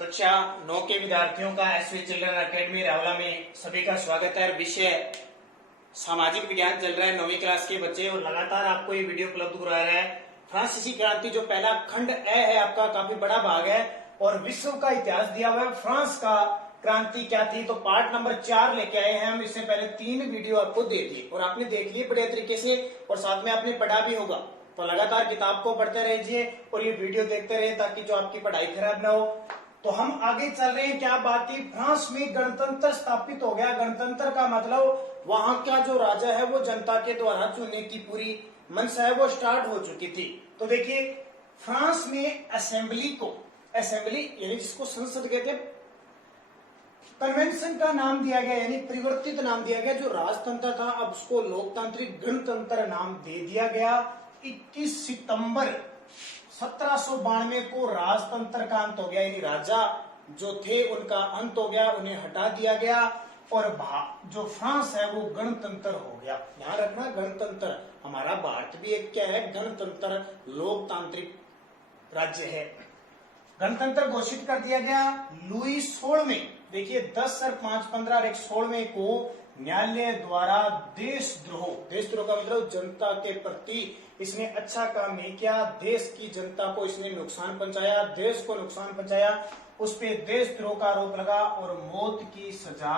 कक्षा 9 के विद्यार्थियों का एसवी चिल्ड्रन अकेडमी रावला में सभी का स्वागत है। विषय सामाजिक विज्ञान चल रहा है, 9वीं क्लास के बच्चे, और लगातार आपको ये वीडियो उपलब्ध करा रहा है। फ्रांसीसी क्रांति जो पहला खंड है आपका काफी बड़ा भाग है, और विश्व का इतिहास दिया हुआ है। फ्रांस का क्रांति क्या थी, तो पार्ट नंबर 4 लेके आए हैं हम। इससे पहले 3 वीडियो आपको दे दिए और आपने देख लिए बढ़िया तरीके से, और साथ में आपने पढ़ा भी होगा। तो लगातार किताब को पढ़ते रहिए और ये वीडियो देखते रहे ताकि जो आपकी पढ़ाई खराब ना हो। तो हम आगे चल रहे हैं। क्या बात थी, फ्रांस में गणतंत्र स्थापित हो गया। गणतंत्र का मतलब वहां का जो राजा है वो जनता के द्वारा चुनने की पूरी मंशा है वो स्टार्ट हो चुकी थी। तो देखिए फ्रांस में असेंबली यानी जिसको संसद कहते हैं, कन्वेंशन का नाम दिया गया, यानी परिवर्तित नाम दिया गया। जो राजतंत्र था अब उसको लोकतांत्रिक गणतंत्र नाम दे दिया गया। 21 सितंबर 1792 को राजतंत्र का अंत हो गया, यानी राजा जो थे उनका अंत हो गया, उन्हें हटा दिया गया और जो फ्रांस है वो गणतंत्र हो गया। ध्यान रखना, गणतंत्र। हमारा भारत भी एक क्या है, गणतंत्र लोकतांत्रिक राज्य है। गणतंत्र घोषित कर दिया गया लुई 16वें। देखिए 10 सर 5 15 और 16वें को न्यायालय द्वारा देशद्रोह का मतलब जनता के प्रति इसने अच्छा काम नहीं किया, देश की जनता को इसने नुकसान पहुंचाया, देश को नुकसान पहुंचाया, उस पे देशद्रोह का आरोप लगा और मौत की सजा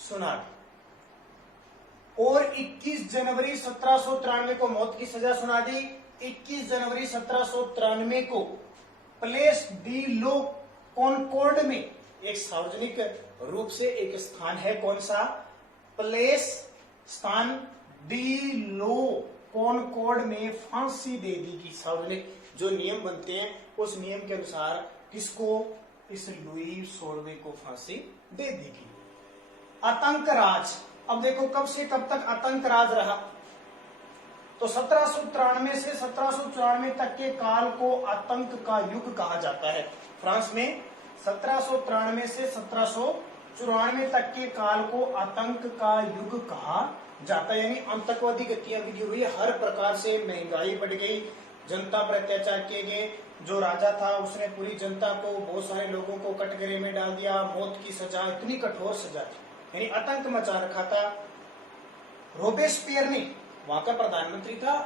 सुना दी। और 21 जनवरी 1793 को मौत की सजा सुना दी। 21 जनवरी 1793 को प्लेस डी लो कॉनकॉर्ड में एक सार्वजनिक रूप से एक स्थान है, कौन सा, प्लेस स्थान डी लो कॉनकॉर्ड में फांसी दे दी गई। सार्वजनिक जो नियम बनते हैं उस नियम के अनुसार किसको, इस लुई 16वें को फांसी दे दी गई। आतंक राज, अब देखो कब से कब तक आतंक राज रहा, तो 1793 से 1794 तक के काल को आतंक का युग कहा जाता है। फ्रांस में 1793 से 1794 तक के काल को आतंक का युग कहा जाता है, यानी आतंकवादी गतिविधि हुई। हर प्रकार से महंगाई बढ़ गई, जनता पर अत्याचार किए गए। जो राजा था उसने पूरी जनता को, बहुत सारे लोगों को कटघरे में डाल दिया, मौत की सजा, इतनी कठोर सजा थी, यानी आतंक मचा रखा था। रोबेस्पियर ने, वहां का प्रधानमंत्री था,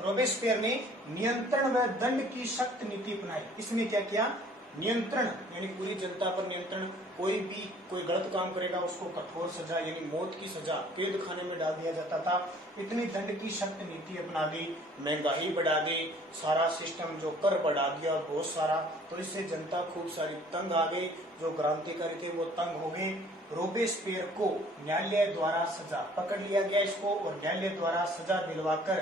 रोबेस्पियर ने नियंत्रण व दंड की सख्त नीति अपनाई। इसमें क्या किया, नियंत्रण यानी पूरी जनता पर नियंत्रण। कोई गलत काम करेगा उसको कठोर सजा यानी मौत की सजा, कैद खाने में डाल दिया जाता था। इतनी दंड की सख्त नीति अपना दी, महंगाई बढ़ा दी, सारा सिस्टम जो कर बढ़ा दिया बहुत सारा, तो इससे जनता खूब सारी तंग आ गई। जो क्रांतिकारी थे वो तंग हो गए। रोबेस्पियर को न्यायालय द्वारा सजा, पकड़ लिया गया इसको और न्यायालय द्वारा सजा दिलवाकर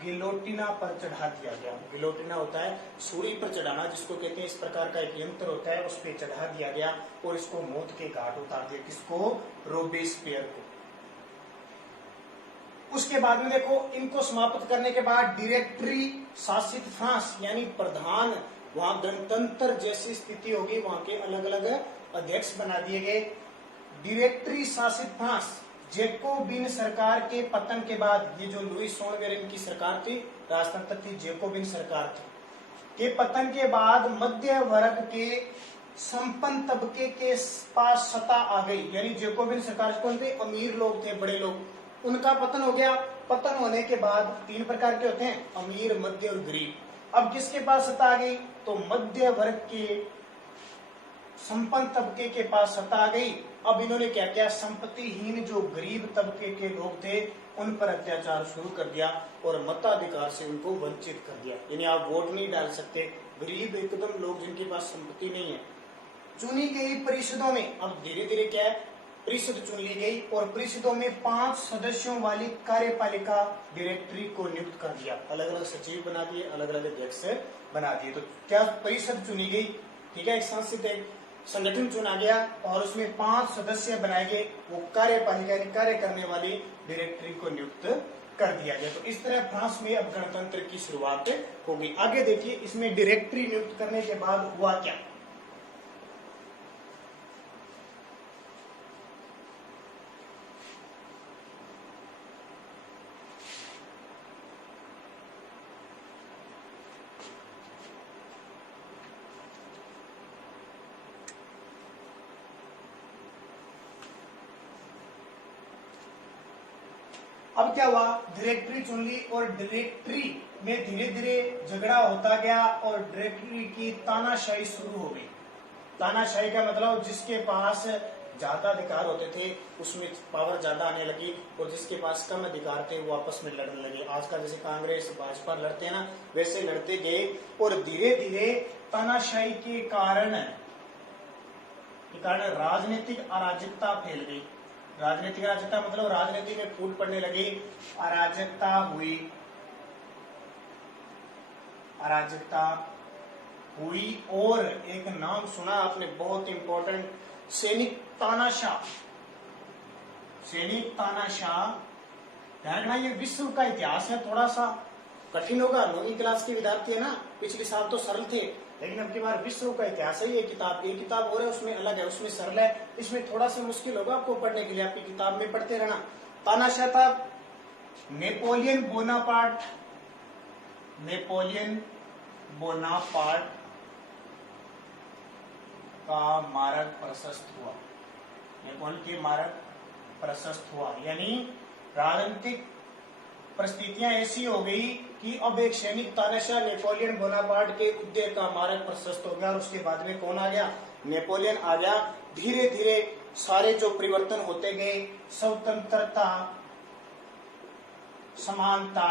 गिलोटिना पर चढ़ा दिया गया। गिलोटिना होता है सूली पर चढ़ाना, जिसको कहते हैं, इस प्रकार का एक यंत्र होता है, उस पर चढ़ा दिया गया और इसको मौत के घाट उतार दिया। किसको, रोबेस्पियर को। उसके बाद में देखो इनको समाप्त करने के बाद डायरेक्टरी शासित फ्रांस, यानी प्रधान, वहां गणतंत्र जैसी स्थिति होगी, वहां के अलग अलग अध्यक्ष बना दिए गए। डायरेक्टरी शासित फ्रांस, जेकोबिन सरकार के पतन के बाद, ये जो लुई 16वें की सरकार थी, राजतंत्र थी, जेकोबिन सरकार थी, के पतन के बाद मध्य वर्ग के संपन्न तबके के पास सत्ता आ गई। यानी जेकोबिन सरकार कौन थे, अमीर लोग थे, बड़े लोग, उनका पतन हो गया। पतन होने के बाद 3 प्रकार के होते हैं, अमीर, मध्य और गरीब। अब किसके पास सत्ता आ गई, तो मध्य वर्ग के संपन्न तबके के पास सत्ता आ गई। अब इन्होंने क्या किया, संपत्तिहीन जो गरीब तबके के लोग थे उन पर अत्याचार शुरू कर दिया और मताधिकार से उनको वंचित कर दिया। यानी आप वोट नहीं डाल सकते, गरीब एकदम लोग जिनके पास संपत्ति नहीं है। चुनी गई परिषदों में, अब धीरे धीरे क्या है, परिषद चुन ली गई और परिषदों में 5 सदस्यों वाली कार्यपालिका डायरेक्टरी को नियुक्त कर दिया। अलग अलग सचिव बना दिए, अलग अलग अध्यक्ष बना दिए। तो क्या परिषद चुनी गई, ठीक है, एक सांसद एक संगठन चुना गया और उसमें 5 सदस्य बनाए गए। वो कार्यपालिका यानी कार्य करने वाली डायरेक्टरी को नियुक्त कर दिया गया। तो इस तरह फ्रांस में अब गणतंत्र की शुरुआत होगी। आगे देखिए इसमें डायरेक्टरी नियुक्त करने के बाद हुआ क्या। अब क्या हुआ, डायरेक्टरी चुन ली और डायरेक्टरी में धीरे धीरे झगड़ा होता गया और डायरेक्टरी की तानाशाही शुरू हो गई। तानाशाही का मतलब जिसके पास ज्यादा अधिकार होते थे उसमें पावर ज्यादा आने लगी और जिसके पास कम अधिकार थे वो आपस में लड़ने लगे। आज का जैसे कांग्रेस भाजपा लड़ते हैं ना, वैसे लड़ते गए और धीरे धीरे तानाशाही के कारण राजनीतिक अराजकता फैल गई। राजनीतिक अराजकता मतलब राजनीति में फूट पड़ने लगी, अराजकता हुई और एक नाम सुना आपने बहुत इंपॉर्टेंट, सैनिक तानाशाह। ध्यान रखना, ये विश्व का इतिहास है, थोड़ा सा कठिन होगा। 9वीं क्लास के विद्यार्थी है ना, पिछले साल तो सरल थे, लेकिन अब की बार विश्व का इतिहास है। ये किताब और है, उसमें अलग है, उसमें सरल है, इसमें थोड़ा सा मुश्किल होगा आपको पढ़ने के लिए, आपकी किताब में पढ़ते रहना। तानाशाह था नेपोलियन बोनापार्ट का मार्ग प्रशस्त हुआ। नेपोलियन के मार्ग प्रशस्त हुआ यानी राजनीतिक परिस्थितियां ऐसी हो गई कि अब एक सैनिक तानाशाह नेपोलियन बोनापार्ट के उद्देश्य का मार्ग प्रशस्त हो गया और उसके बाद में कौन आ गया, नेपोलियन आ गया। धीरे धीरे सारे जो परिवर्तन होते गए, स्वतंत्रता, समानता,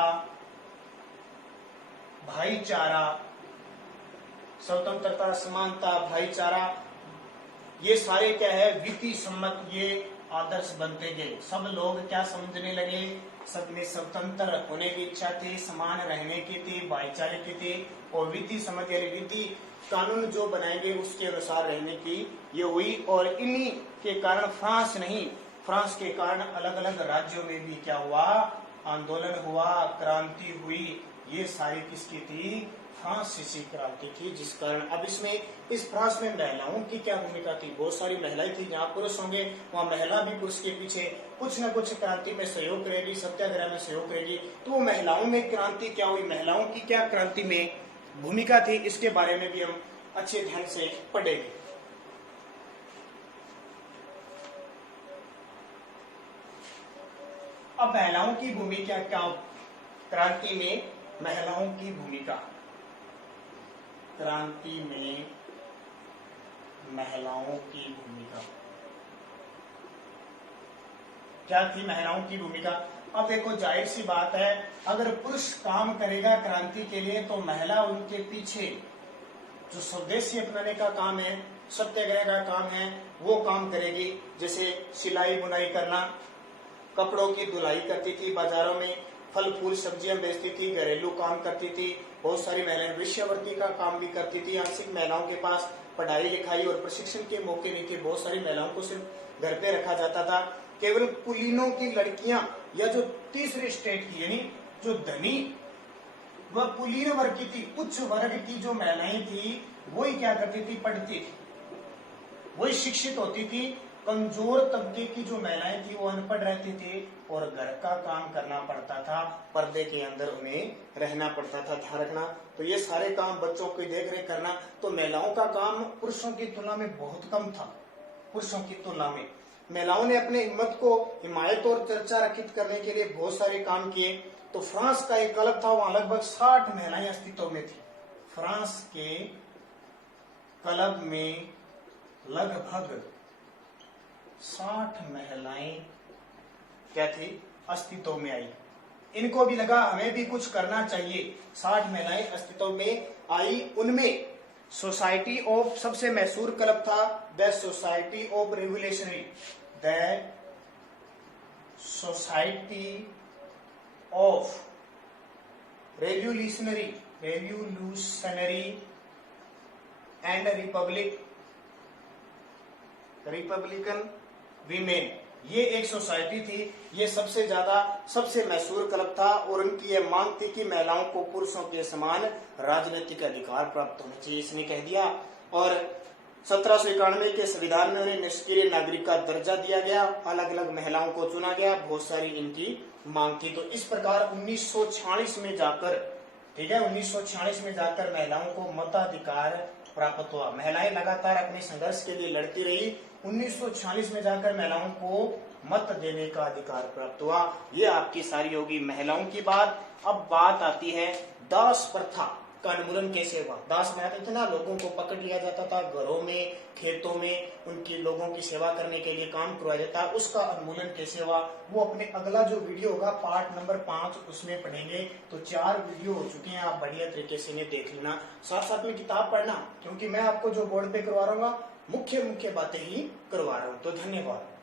भाईचारा, ये सारे क्या है, विधि सम्मत ये आदर्श बनते गए। सब लोग क्या समझने लगे, सब में स्वतंत्र होने की इच्छा थी, समान रहने की थी, भाईचारे की थी और विधि सम्मत यानी विधि कानून जो बनाएंगे उसके अनुसार रहने की ये हुई। और इन्हीं के कारण फ्रांस के कारण अलग अलग राज्यों में भी क्या हुआ, आंदोलन हुआ, क्रांति हुई। ये सारी किसकी थी, फ्रांसीसी क्रांति थी। जिस कारण अब इस फ्रांस में महिलाओं की क्या भूमिका थी, बहुत सारी महिलाएं थी। जहाँ पुरुष होंगे वहाँ महिला भी पुरुष के पीछे कुछ न कुछ क्रांति में सहयोग करेगी, सत्याग्रह में सहयोग करेगी। तो वो महिलाओं में क्रांति क्या हुई, महिलाओं की क्या क्रांति में भूमिका थी, इसके बारे में भी हम अच्छे ढंग से पढ़ेंगे। अब महिलाओं की भूमिका क्या, क्रांति में महिलाओं की भूमिका, क्रांति में महिलाओं की भूमिका क्या थी, महिलाओं की भूमिका। अब देखो जाहिर सी बात है, अगर पुरुष काम करेगा क्रांति के लिए तो महिला उनके पीछे जो स्वदेशी अपनाने का काम है, सत्याग्रह का काम है, वो काम करेगी। जैसे सिलाई बुनाई करना, कपड़ों की धुलाई करती थी, बाजारों में फल फूल सब्जियां बेचती थी, घरेलू काम करती थी। बहुत सारी महिलाएं वेश्यावृत्ति का काम भी करती थी। आंशिक महिलाओं के पास पढ़ाई लिखाई और प्रशिक्षण के मौके नहीं थे। बहुत सारी महिलाओं को सिर्फ घर पे रखा जाता था। केवल कुलीनों की लड़कियां या जो तीसरे स्टेट की यानी जो धनी वह कुलीन वर्ग की थी, उच्च वर्ग की जो महिलाएं थी वही क्या करती थी, पढ़ती थी, वही शिक्षित होती थी। कमजोर तबके की जो महिलाएं थी वो अनपढ़ रहती थी और घर का काम करना पड़ता था, पर्दे के अंदर उन्हें रहना पड़ता था। ध्यान रखना, तो ये सारे काम बच्चों की देखरेख करना, तो महिलाओं का काम पुरुषों की तुलना में बहुत कम था। पुरुषों की तुलना में महिलाओं ने अपने हिम्मत को हिमायत और चर्चा रखित करने के लिए बहुत सारे काम किए। तो फ्रांस का एक क्लब था, वहां लगभग 60 महिलाएं अस्तित्व में थी। फ्रांस के क्लब में लगभग 60 महिलाएं क्या थी, अस्तित्व में आई। इनको भी लगा हमें भी कुछ करना चाहिए। 60 महिलाएं अस्तित्व में आई। उनमें सोसाइटी ऑफ, सबसे मशहूर क्लब था the society of revolutionary, the society of revolutionary and Republican women, ये एक सोसाइटी थी। ये सबसे मशहूर क्लब था और उनकी यह मांग थी कि महिलाओं को पुरुषों के समान राजनीतिक अधिकार प्राप्त होने चाहिए, इसने कह दिया। और 1791 के संविधान में उन्हें निष्क्रिय नागरिक का दर्जा दिया गया, अलग अलग महिलाओं को चुना गया, बहुत सारी इनकी मांग थी। तो इस प्रकार 1946 में जाकर, ठीक है, 1946 में जाकर महिलाओं को मताधिकार प्राप्त हुआ। महिलाएं लगातार अपने संघर्ष के लिए लड़ती रही 1946 में जाकर महिलाओं को मत देने का अधिकार प्राप्त हुआ। ये आपकी सारी होगी महिलाओं की बात। अब बात आती है दास प्रथा का उन्मूलन कैसे हुआ। दास में इतना लोगों को पकड़ लिया जाता था, घरों में खेतों में उनकी लोगों की सेवा करने के लिए काम करवाया जाता, उसका उन्मूलन कैसे हुआ वो अपने अगला जो वीडियो होगा पार्ट नंबर 5 उसमें पढ़ेंगे। तो 4 वीडियो हो चुके हैं, आप बढ़िया तरीके से इन्हें देख लेना, साथ साथ में किताब पढ़ना, क्योंकि मैं आपको जो बोर्ड पे करवा रहा हूँ मुख्य बातें ही करवा रहा हूँ। तो धन्यवाद।